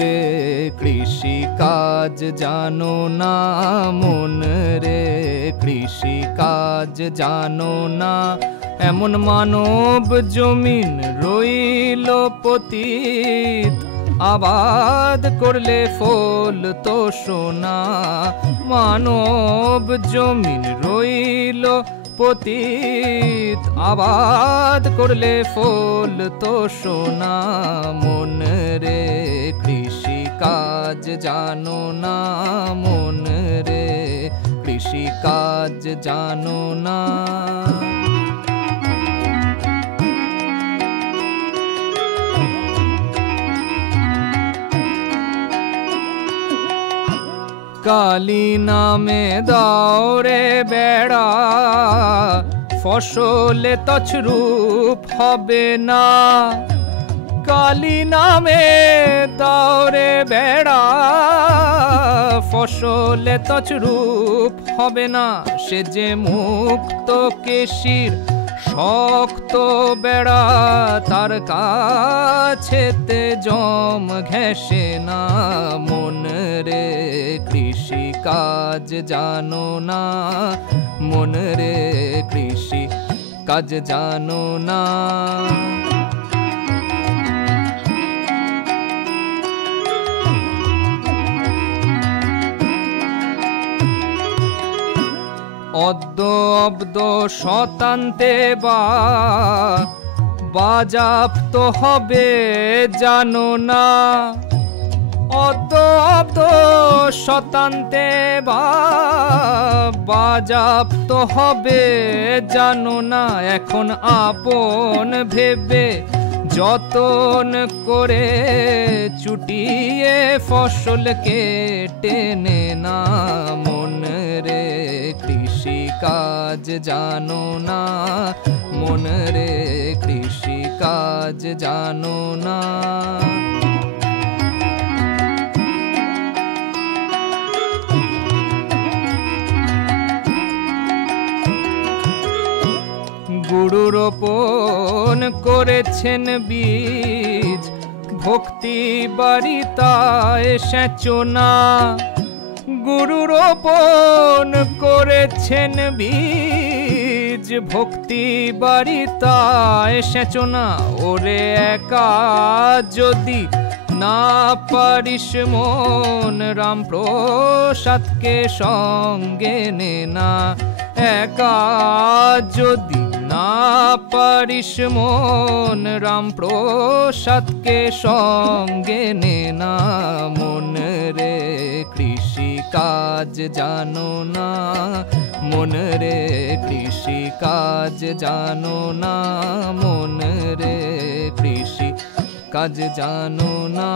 রে কৃষি কাজ জানো না, মন রে কৃষি কাজ জানো না। এমন মানব জমিন রইল পতিত, আবাদ করলে ফল তো সোনা। মানব জমিন রইল পতিত, আবাদ করলে ফল তো সোনা। মন রে কৃষি কাজ জানো না, মন রে কৃষি কাজ জানো না। কালী নামে দাও রে বেড়া, ফসলে তছরূপ হবে না। কালী নামে দাও রে বেড়া, ফসলে তছরূপ হবে না। সে যে মুক্ত কেশির শক্ত বেড়া, তার কাছেতে জম ঘেঁষে না। মন রে কৃষি কাজ জানো না, মন রে কৃষি কাজ জানো না। অদ্য অব্দ শতান্তে বা বাজাপ্ত হবে জানো না। অদ্য অব্দ শতান্তে বা বাজাপ্ত হবে জানো না। এখন আপন ভেবে যতন করে চুটিয়ে ফসল কেটে নে না। মন রে কৃষি কাজ জানো না, মন রে কৃষি কাজ জানো না। গুরু রোপণ করেছেন বীজ, ভক্তি বারিতায় সেচনা। গুরু রোপণ করেছেন বীজ, ভক্তি বারিতায় সেচনা। ওরে একা যদি না পারিস মন, রাম প্রসাদকে সঙ্গে নে না। একা যদি না পারিস মন, রাম প্রসাদকে সঙ্গে নে না। মন রে কৃষি কাজ জানো না, মন রে কৃষি কাজ জানো না। মন রে কৃষি কাজ জানো না।